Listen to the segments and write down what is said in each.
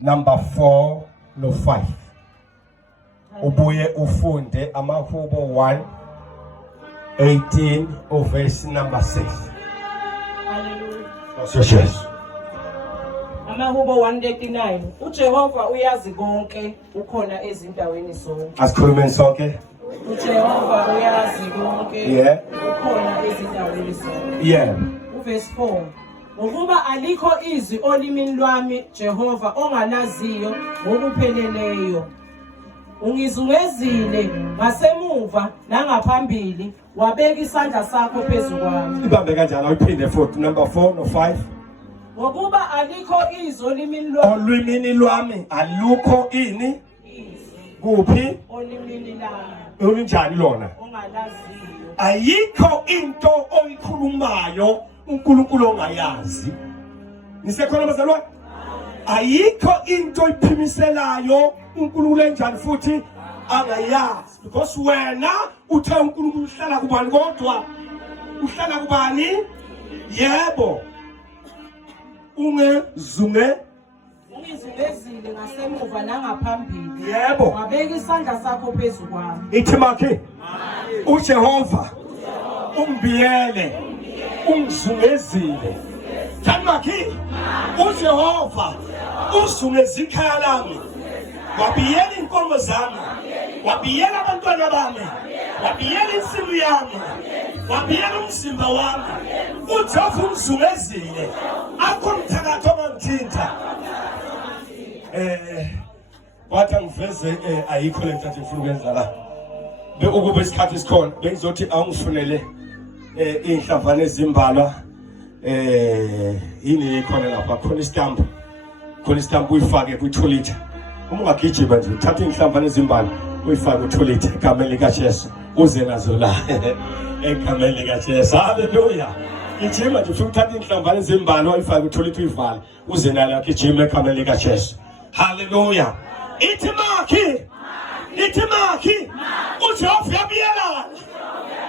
number 4 no 5. Ubuye ufunde amahubo 1:18 verse number 6. Hallelujah. Yes. Amahubo 1:39. uJehova uyazi konke, ukhona ezindaweni zonke. Asikhulumeni sonke. uJehova uyazi konke, Yeah. ukhona ezindaweni zonke. Yeah. Verse 4. Ngokuba alikho izwi olimini lwami Jehova ongalaziyo ngokupheleleyo. Ungizungezile ngasemuva nangaphambili, wabeka isandla sakho phezu kwami. Ibambe kanjalo uyiphinde futhi number 4 no 5. Ngokuba alikho izwi olimini lwami. Olwimini lwami alukho ini kuphi Olimini lami olunjani lona. ongalaziyo. Ayikho into oyikhulumayo uNkulunkulu ongayazi. Nisekhona bazalwane? Ayikho into oyiphimiselayo uNkulunkulu enjani futhi angayazi. Because wena uthe uNkulunkulu uhlala kubani kodwa? Uhlala kubani? Yebo. Ungizungezile ngasemuva nangaphambili. Yebo. Wabeka isandla sakho phezu kwami. Ithi makhe uJehova umbiyele ungizungezile. Thamakhi uJehova uzungeze ikhaya lami. Wabiyela inkomo zami, wabiyela abantwana bami, wabiyela insimu yami, wabiyela umzimba wami. uJehova ungizungezile. Akho mthakathi ongangithinta. Wathi angiveze ayikho lento nje ngifuna ukwenza la. Ukube isikhathi sikhona bengizothi awungifunele inhlavane ezimbalwa yini ikhona lapha khona istamp uyifake ku2 liter. Uma ungagijima nje uthatha inhlavane ezimbalwa uyifake ku2 liter egameni lika Jesu uze nazo la egameni lika Jesu. Hallelujah. Gijima nje ufike uthatha inhlavane ezimbalwa uyifake ku2 liter uyivale uze nala gijima egameni lika Jesu. Hallelujah. Ithi makhi uJehova uyabiyela.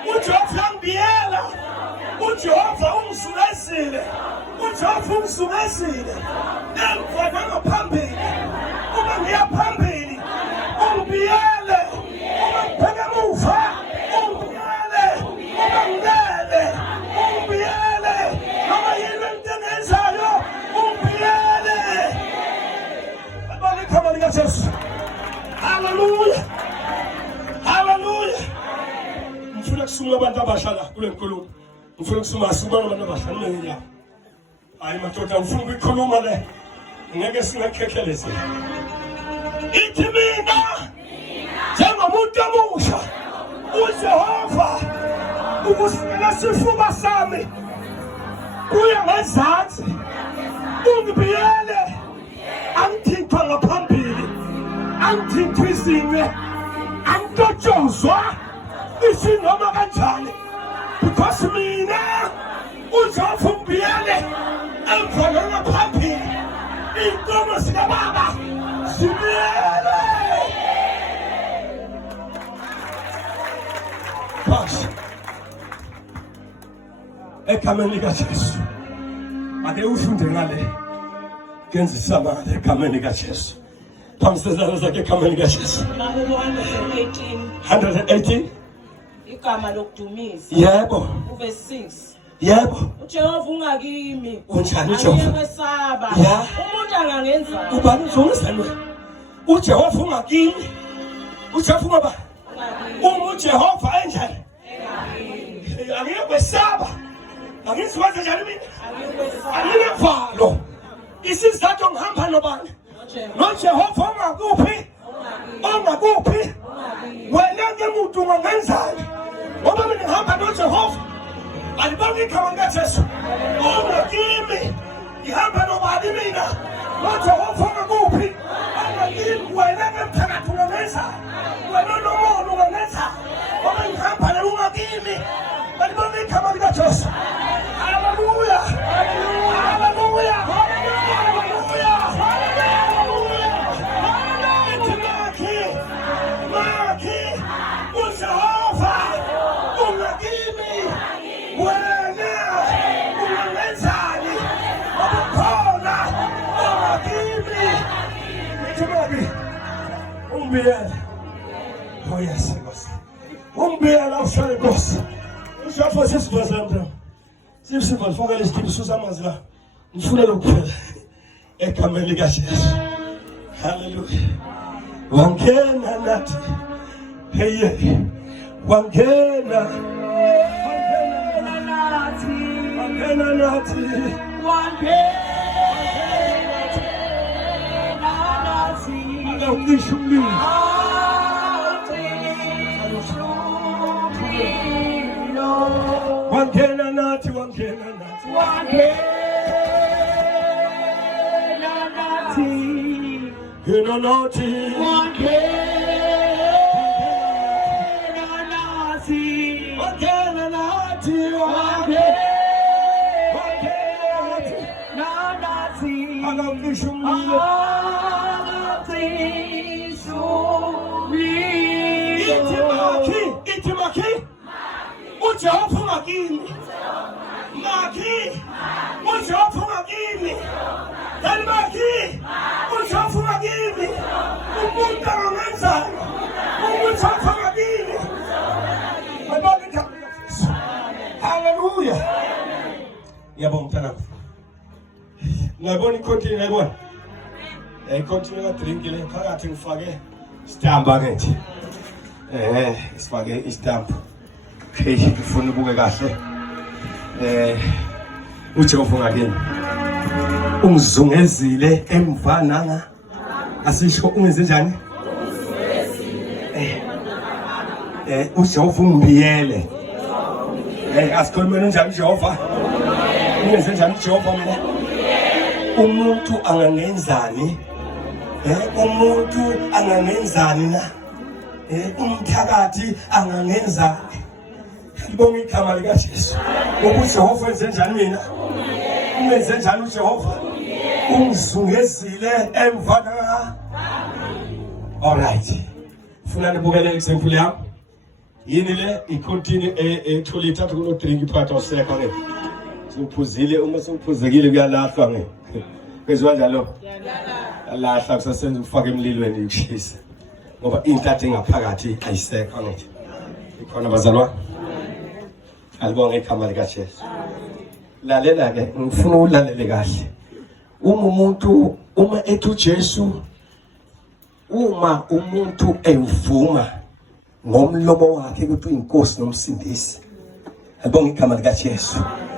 uJehova uyangibiyela. uJehova ungizungezile. uJehova ungizungezile. Emva nangaphambili. Uma ngiya phambili ungibiyele. Uma ngibheke emuva ungibiyele. Uma ngilele ungibiyele. Noma yini into engenzayo ungibiyele. Come on, Jesus. Hallelujah. Hallelujah. Ngifuna kusungula abantu abasha la kule nkulumo. Ngifuna kusungula abantu abasha ngiya. Hayi madoda ngifuna ukukhuluma le. Ngeke singakhekeleze. Ithi mina njengomuntu omusha uJehova ukusikela sifuba sami kuya ngezansi ungibiyele. Angithintwa ngaphambili, angithintwa izinwe, angitotshozwa isinoma kanjani. Because mina uJehova ungibiyele emva nangaphambili. Inkomo zikababa zibiyele. Phakathi egameni lika Jesu ake ufunde ngale. Kenzi sama egameni lika Jesu. Phamsezana zakhe egameni lika Jesu. Amahubo 118. Igama lokudumisa. Yebo. Verse 6. Yebo. uJehova ungakimi. Unjani uJehova? Angikwesaba. Ya. Umuntu angangenza. Ubani uzongisana? uJehova ungakimi. uJehova ungaba. uJehova enjani? Angikwesaba. Angizikwenza njani mina? Anginevalo. Isizathu ngihamba nobani? noJehova ongakuphi? Ongakuphi? Wena ngemuntu ungangenzani? Ngoba mina ngihamba noJehova. Alibonge igama likaJesu. Ungakimi. Ngihamba nobani mina? noJehova ongakuphi? Ongakimi. Wena ngemthakathi ungangenzani? Wena nomono ungangenzani? Ngoba ngihamba nawe ungakimi. Alibonge igama likaJesu. Hallelujah. Hallelujah. Wena ungangenzani? Ngoba khona ongakimi. umbiyela. Oh yes, Nkosi. Umbiyela ushaya Nkosi. Ushafo sesivazana. Sisiva lifaka lesithibi susa amanzi la. Ngifuna lokuphela. Egameni lika Jesu. Hallelujah. Wangena nathi. Hey. Wangena nathi. Wangena nathi. Akawukisha umlilo. Wangena nathi. Wangena nathi. Akawukisha umlilo. Ithi Ujehova ungakini. Maki. Ujehova ungakini. Dali maki. Ujehova ungakini. Umuntu angenzani. Ujehova ungakini. Abonge igama Jesu. Hallelujah. Ngiyabonga mntana. Ngiyabona icontinue ngiyabona. Icontinue ka drink le phakathi ngifake stampa ngithi. Sifake istamp. Okay, ngifuna ubuke kahle. Ujehova ungakini. Ungizungezile emva nanga. Asisho ungenze njani? Ujehova ungibiyele. Asikhulumeni njani Jehova? Ungenze njani Jehova mina? Umuntu angangenzani? Umuntu angangenzani na? Umthakathi angangenzani? Ngibonga igama lika Jesu. UJehova wenze njani mina? Ungenze njani uJehova? Ungizungezile emva na. All right. Funa nibukele example yami. Yini le icontinue etholita kuno drink phakathi awuseka ke. Uphuzile uma sewuphuzekile kuyalahlwa nge. Kwezwa njalo? Yalahla kusasenza ukufaka emlilweni ukushisa. Ngoba intathe ngaphakathi ayisekho ngithi. Ikhona bazalwa. Alibonge igama lika Jesu. Lalela ke ngifuna ulalele kahle. Umuntu uma ethi Jesu uma umuntu evuma ngomlomo wakhe ukuthi uyinkosi nomsindisi. Alibonge igama lika Jesu.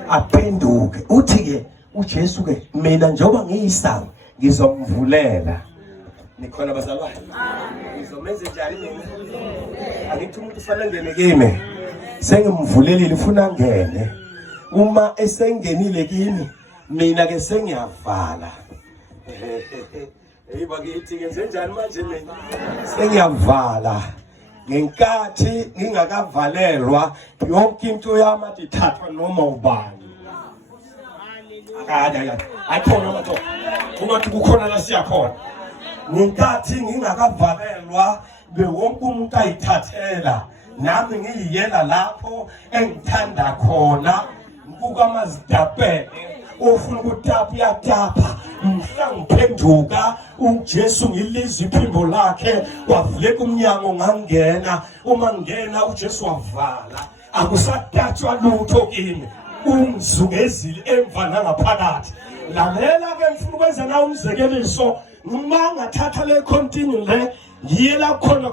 Aphenduke uthi ke uJesu ke mina njengoba ngiyisanga ngizomvulela. Nikhona bazalwane? Ngizomenza njani mina? Angithi umuntu ufanele ngene kimi. Sengimvulelile ufuna ngene. Uma esengenile kimi mina ke sengiyavala. Bakithi ngenze njani manje mina? Sengiyavala. Ngenkathi ngingakavalelwa yonke into yami atithathwa noma ubani. Ayikhona manje. Ungathi kukhona la siyakhona. Ngenkathi ngingakavalelwa bewonke umuntu ayithathela. Nami ngiyiyela lapho engithanda khona. Ngibuka amazidapele. Ufuna ukutapa uyatapa. Mhla ngiphenduka uJesu ngilizwe iphimbo lakhe wavuleka umnyango ngangena. Uma ngena uJesu wavala. Akusadatshwa lutho kimi. Ungizungezile emva nangaphakathi. Lalela ke ngifuna ukwenza nawe umzekeliso. Noma ngathatha le continue le ngiyela khona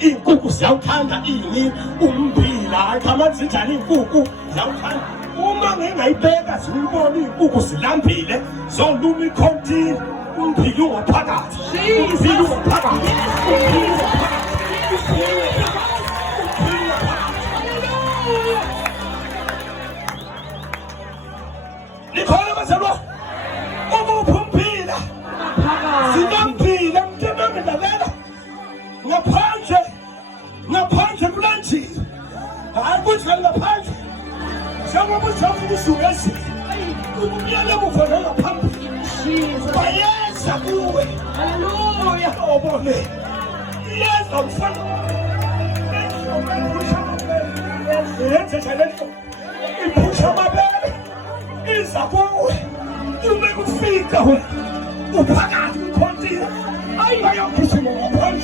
inkukhu ziyawuthanda ini umbila ayikhamazi njani inkukhu ziyawuthanda uma ngingayibeka ziyibona inkukhu zilambile zoluma icontinue umbila ungaphakathi umbila ungaphakathi nikhona bazalwa Zinampila mntanami lalela ngaphandle kulanjini hayi kuthi ngaphandle njengoba uJehova usungezile umyale kuvela ngaphambili bayeza kuwe haleluya obone yeza mfana yenze njalo iphusha amabele iza kuwe uma kufika wena uphakathi ukhontina ayibayokhisha ngaphandle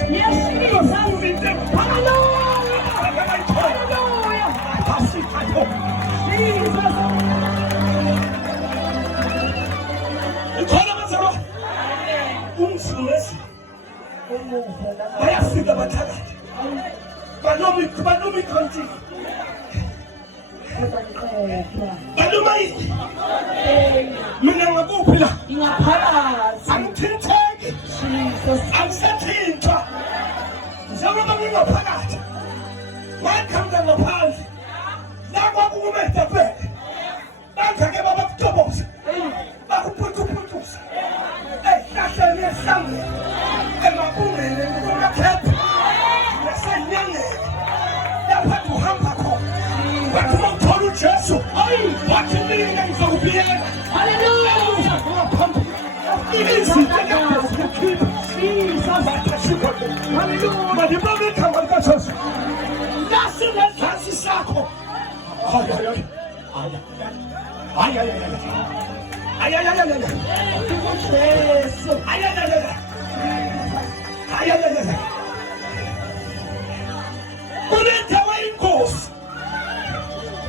bayafika bathakathi banomi konti banoma yini mina ngakuphi la angithinteki angisathintwa njengoba ngingaphakathi wakhamba ngaphandle la kwakumeda phela bangake babakutoboza bakuphuthuphuthisa ehlahleni ehlangeni emabungeni kumakhepha nasenyangeni lapha kuhamba khona wathi umthola uJesu wathi mina ngizokubiyela haleluya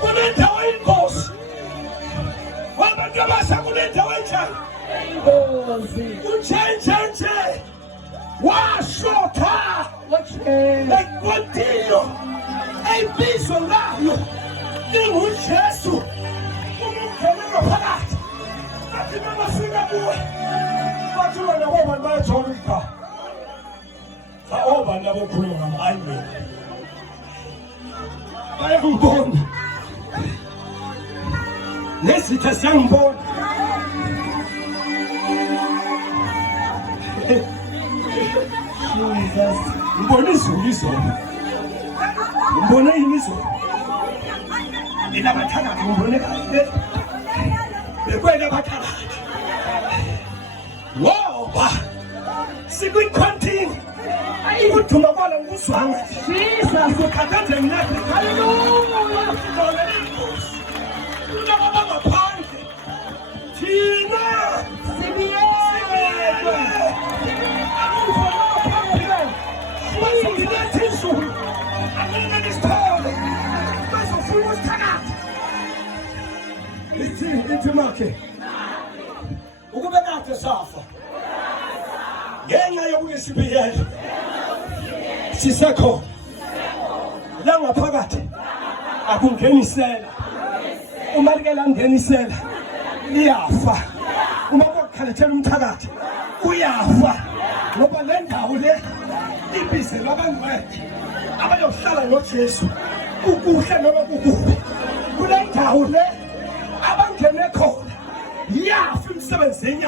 kunendawo inkosi wabantu abasha kunendawo enjani unjenjenje washotha ekwantilo eyibizo layo linguJesu umukhelelo phakathi athi mabafika kuwe bathi wena ngoba bayathola igama oba nabo khuluma ngama-amen bayangibona nezitha ziyangibona ngibona izulu izolo ngibone yini izolo mina bathakathi ngibone kahle bekwena bathakathi woba sikwikhontingi ukuduma kwala ngikuzwanga ukukhathaze nginathi ulaba bangaphandle thina sibiyelwe bazokiletha izulu angeke nisithole bazofuna usithakathi ithi makhe ukube kade safa ngenxa yokungesibiyele sisekhona la ngaphakathi akungenisela uma like langenisela liyafa uma kokukhalethela umthakathi uyafa ngoba le ndawo le ibizelwa abangcwele abayohlala noJesu ukuhle noma kukubi kule ndawo le abangene khona yafa emsebenzini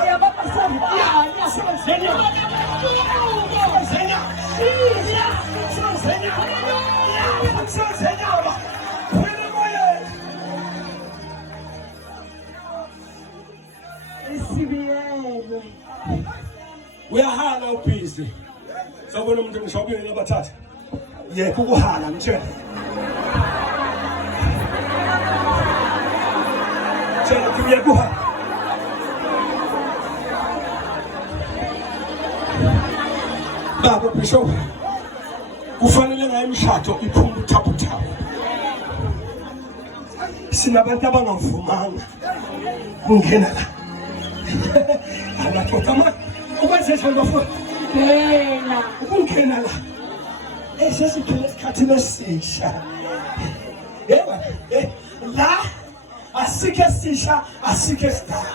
uyahala ubhizi sabona umuntu ngishobile abathatha yekho ukuhala ngitshela kuye kuhala baba bishop kufanele ngayimshado iphuma uthaphuthaphu sinabantu abangavumanga kungena la anathoka ukwenzesha bafuna ukungena la esesiphila esikhathini esisha yeba la asike sisha asike sidala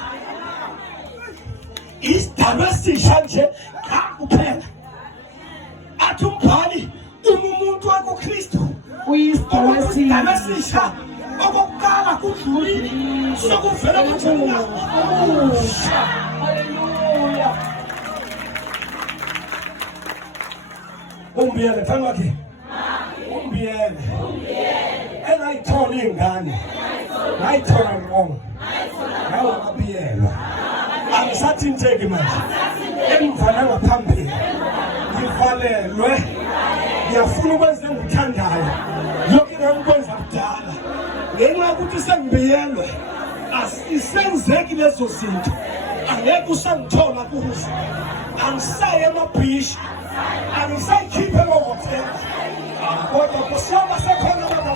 isidalwa esisha nje cha kuphela athi umbhali umuntu wakuKristu uyisidalwa esisha okukala kudluli sokuvela kuthina haleluya umbiyele phangakhe umbiyele engayithola ingane ngayithola wrong nawe ngabiyelwa angisathinteki manje emva ngaphambili ngivalelwe ngiyafuna ukwenza engikuthandayo lokhu engikwenza kudala ngenxa yokuthi sengibiyelwe asisenzeki lezo zinto angeke usangithola kuzo. Angisaye emabhishi, angisayikhiphe ngokuthemba. Kodwa kusiyama sekhona baba.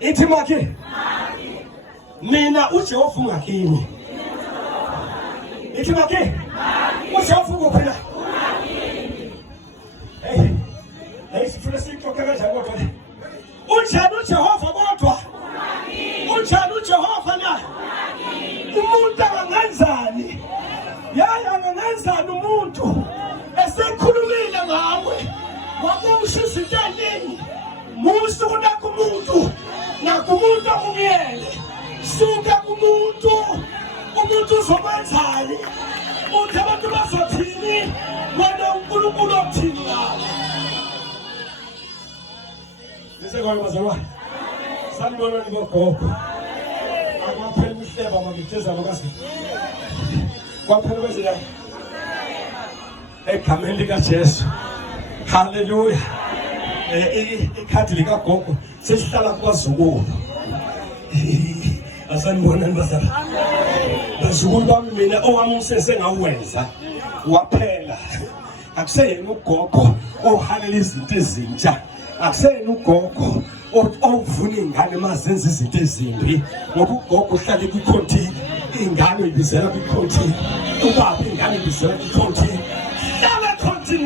Ithi makhe mina uJehova ungakini. Ithi makhe uJehova ukuphila. Hey sifuna sikuxoxe kanjani kodwa? Unjani uJehova kodwa? Unjani uJehova na? Umuntu angenzani? Yaya angenzani umuntu? Esekhulumile ngawe. Wakusho izinto eziningi. Musu kunakho umuntu. Nakumuntu akungiyele. Suka kumuntu. Umuntu uzokwenzani? Uthi abantu bazothini? Wena uNkulunkulu othini ngawe? Nisekhona bazalwane. Sanibona nibogogo. Akwaphela umhleba makitheza lokasi. Kwaphela bezela. Egameni likaJesu. Hallelujah. Ikhadi likagogo sesihlala kwaZukulu. Asanibonani bazalwane. Bazukulu bami mina owami umsebenzi engawenza waphela. Akuseyena ugogo ohalela izinto ezintsha. Akuseyena ugogo ovuna ingane mazenza izinto ezimbi. Ngoba ugogo uhlala kwikhonti, ingane ibizela kwikhonti. Ubaba ingane ibizela kwikhonti. Hlala ekhonti.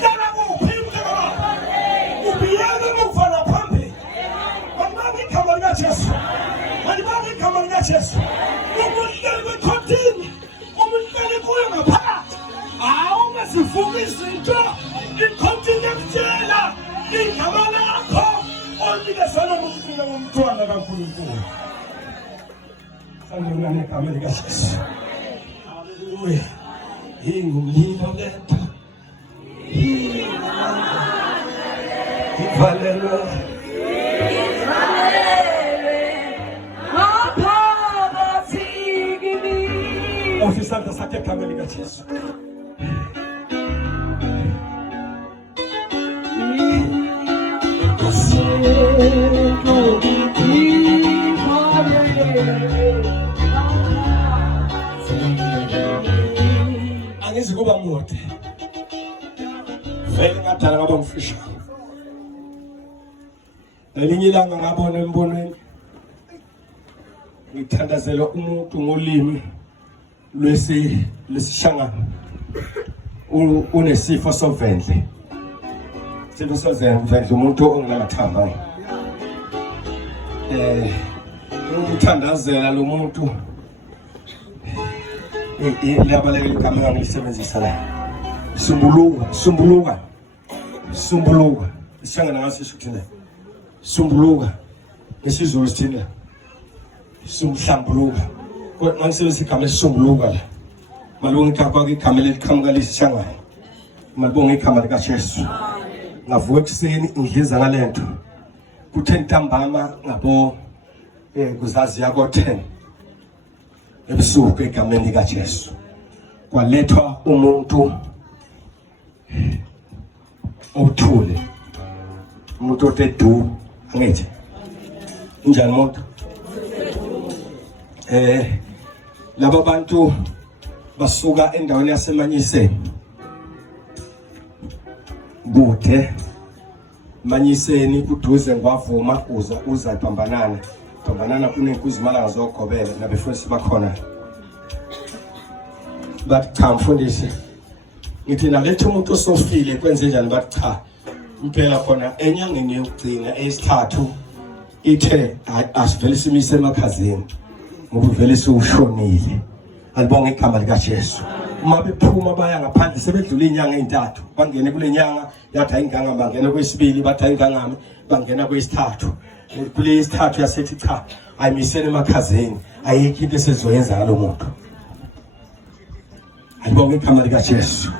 Hlala kuphi mntaka? Ubiyele ukufana phambili. Manje igama likaJesu. Manje igama likaJesu. Umuntu kwikhonti. Umuntu kuyo ngaphakathi. Awu masivuka izinto. Ikhonti nekutshela. Igama lakho olikezana ngomfuna ngomntwana kaNkulunkulu. Sanibona negama likaJesu. Haleluya. Ingumlilo lento. Ivalelwe. Maphakathi kimi. Ofisanta sakhe egama likaJesu. Angizi kuba mude. Vele ngadala ngaba ngifisha. Elinye ilanga ngabona embonweni. Ngithandazela umuntu ngolimi lesishangana. Unesifo sovendle. Sifo sovendle umuntu ongalathamba. Ngithandazela lo muntu. Labaleke igama ngilisebenzisa la. Sumbuluka. Isishangana ngasisho kuthina. Sumbuluka. Ngesizulu sithina. Sumhlambuluka. Kodwa mangisebenzisa igama lesumbuluka la. Malunga kwakho igama leliqhamuka lesishangana. Malibonga igama likaJesu. Ngavuka ekuseni ngidliza ngalento. Kuthe ntambama ngabo kuzazi yako 10. Ebusuku egameni likaJesu. Kwalethwa umuntu othule. Umuntu otedu angithi. Unjani umuntu? Laba bantu basuka endaweni yaseManyiseni. Kude Manyiseni kuduze ngwavuma uza ipambanana. Pambanana kunenkuzimala ngazogobela nabefundisi bakhona. Bathi cha mfundisi. Ngithi nalethe umuntu osofile kwenze njani bathi cha. Impela khona enyangeni yokugcina esithathu ithe asivele simise emakhazeni. Ngoba vele siushonile. Alibonga igama likaJesu. Uma bephuma baya ngaphandle sebedlula inyanga ezintathu bangene kule nyanga yathi ayinganga bangena kwesibili bathi ayingangami bangena kwesithathu kule isithathu yasethi cha ayimisene emakhazeni ayikho into esizoyenza ngalo muntu. Alibonga igama likaJesu.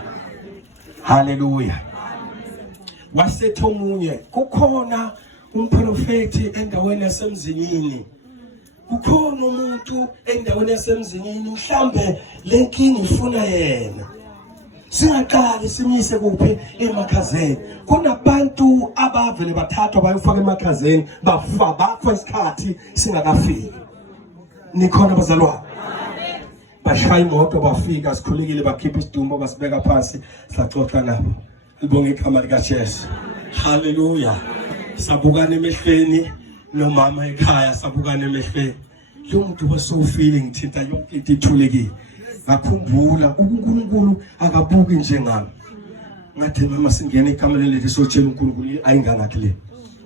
Haleluya. Wasethe omunye kukhona umprofeti endaweni yasemzingini. Kukhona umuntu endaweni yasemzingini mhlambe lenkingi ifuna yena. singaqali simyise kuphi emakhazeni. Kunabantu abavele bathathwa bayofaka emakhazeni bafa isikhathi singakafiki. Nikhona bazalwane? Bashaya imoto bafika sikhulekile bakhipha isidumbu basibeka phansi saxoxa nabo. Libonge igama likaJesu. Hallelujah. Sabukana emehlweni nomama ekhaya sabukana emehlweni. Lo muntu wasofile ngithinta yonke into ithulekile. Ngakhumbula uNkulunkulu akabuki njengami. Ngathi mama singena ekameleni lethu sotshela uNkulunkulu ayingangakho le.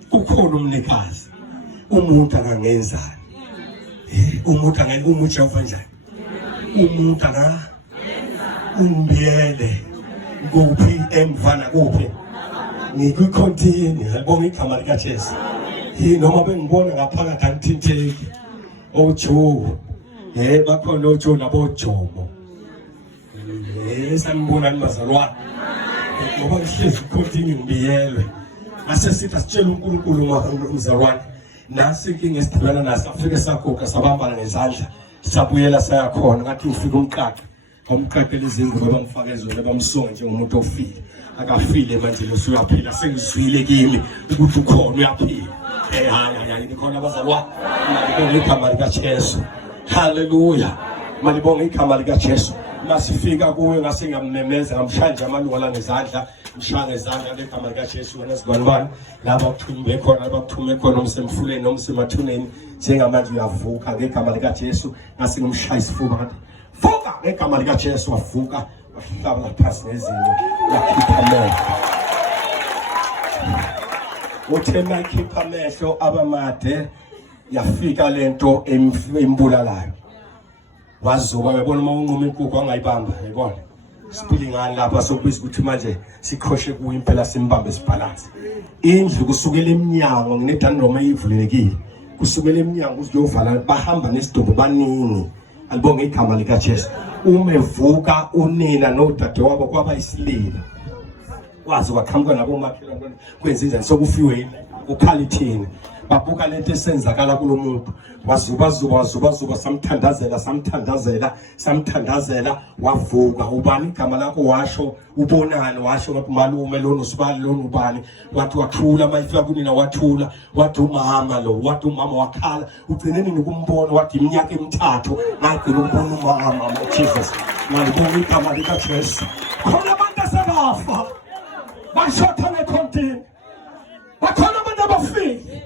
Kukhona umnikazi. Umuntu angangenzani. Umuntu Jehova njani. Umuntu umbiyele kuphi emvana kuphi. Ngikukontinue ngibonga igama likaJesu. Noma bengibona ngaphakathi angithinteki. Ojo. Bakhona ojo nabojomo. Sanibona nibazalwane. Ngoba ngihlezi continue ngibiyelwe. Mase sithi sitshela uNkulunkulu umzalwane. Nasi inkinga esidibana naso afike sagoqa sabambana ngezandla. Sabuyela sayakhona ngathi ufika umqaqe. Bamqaqela izingubo bamfakezwe bamsonga njengomuntu ofile. Akafile manje usuyaphila sengizwile kimi ukuthi ukhona uyaphila. Hayi nikhona abazalwane. Malibonge igama likaJesu. Hallelujah. Malibonge igama likaJesu. Masifika kuwe ngase ngamemeza ngamshanje amalunga la ngezandla mshanga izandla legama likaJesu wena sibani laba kuthumbe khona abakuthume khona umsemfuleni nomsemathuneni njengamanje uyavuka ngegama likaJesu ngase ngumshaya isifuba vuka ngegama likaJesu wavuka wahlala phansi nezinto yakhipha amehlo uthena ikhipha amehlo abamade yafika lento embulalayo wazuba uyabona uma unquma inkukhu angayibamba yabona sipili ngani lapha sokubiza ukuthi manje sikhoshe kuyo impela simbambe sibhalansi indlu kusukela eminyango nginedani noma ivulekile kusukela eminyango uzovala bahamba nesidumbu baningi alibonge igama likaJesu umevuka unina nodadewabo kwaba isilila wazi waqhamuka nabo makhelwane kwenza njani sokufiwe ukhalithini babuka lento esenzakala kulomuntu wazuba samthandazela wavuka ubani igama lakho washo ubonani washo ngathi malume lona usibali lona ubani wathi wathula mayifika kunina wathula wathi umama lo wathi umama wakhala ugcineni nokumbona wathi iminyaka emithathu ngagcina ukubona umama Jesus ngalibonga igama likaJesu khona abantu asebafa bashotha necontain bakhona abantu abafile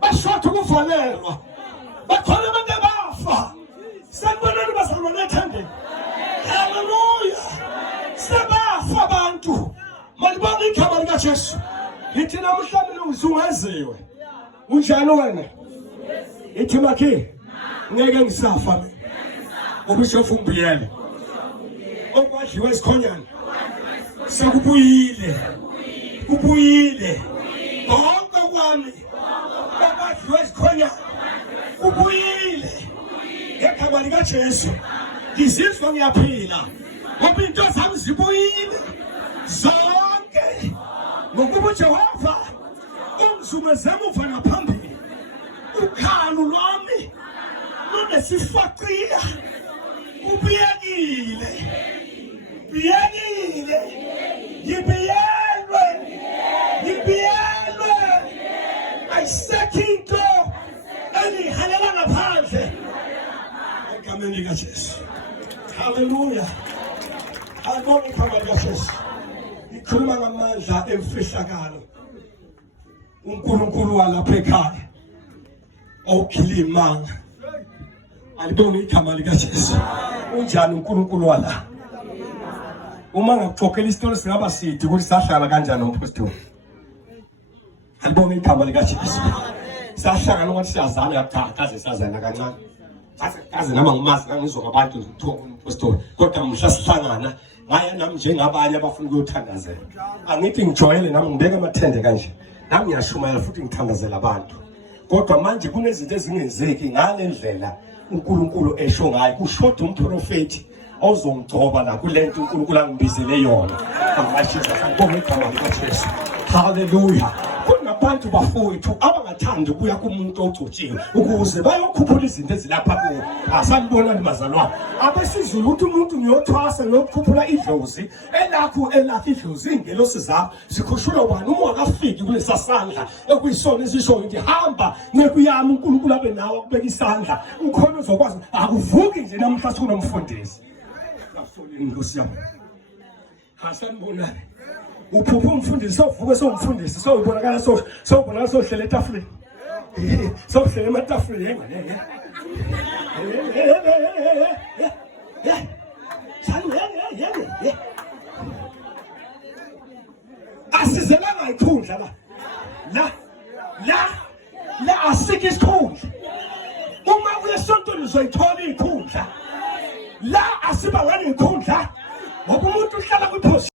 bashotha ukuvalelwa bakhona abantu abafa sanibonani bazalwane ethandeni haleluya sebafa abantu malibonga igama likaJesu ithi namhlanje uzungeziwe unjani wena ithi makhe ngeke ngisafa mina ubishofu umbiyele okwadliwe isikhonyana sekubuyile kubuyile konke kwami okwadliwe isikhonyana kubuyile ngegama likaJesu ngizizwa ngiyaphila ngoba into zami zibuyile zonke ngokuba uJehova ungizumeze emuva naphambili ukhalo lwami lunesifaqila kubiyekile ngibiyelwe ayisekho into engihalela ngaphandle egameni likaJesu haleluya alibonga igama likaJesu ngikhuluma ngamandla emfihlakalo uNkulunkulu walapha ekhaya awukhilima alibonga igama likaJesu unjani uNkulunkulu wala uma ngakuxoxela isitori singaba sithi ukuthi sahlala kanjani nomphostoli alibonga igama likaJesu sahlangana ukuthi siyazana yakaze sazana kancane kaze nama ngumazi ngizwa ngabantu ngithiwa umphostoli kodwa mhla sihlangana ngaya nami njengabanye abafuna ukuyothandazela angithi ngijwayele nami ngibeka amathende kanje nami ngiyashumayela futhi ngithandazela abantu kodwa manje kunezinto ezingenzeki ngale ndlela uNkulunkulu esho ngayo kushoda umprofeti ozongcoba la kulento uNkulunkulu angibizele yona amashisa ngibonga igama likaJesu haleluya Kunabantu bafowethu abangathandi ukuya kumuntu ogcotshiwe ukuze bayokhuphula izinto ezilapha kuwo. Asanibonani bazalwane. Abesizulu ukuthi umuntu ngiyothwasa ngiyokhuphula idlozi elakho idlozi ingelosi zakho zikhushulwa ubani uma akafiki kulesa sandla ekuyisona esisho nje hamba nekuyami uNkulunkulu abe nawe akubeka isandla ukhona uzokwazi akuvuki nje namhlanje kunomfundisi. Asolini Nkosi yami. Asanibonani. Uphupha umfundisi sovuke somfundisi sobonakala sobonakala sohlele etafuleni. Sohlele ematafuleni asizelanga ikhundla la asike isikhundla. Uma uyesontweni uzoyithola ikhundla. La asiba ngani ikhundla. Ngoba umuntu uhlala kwiposition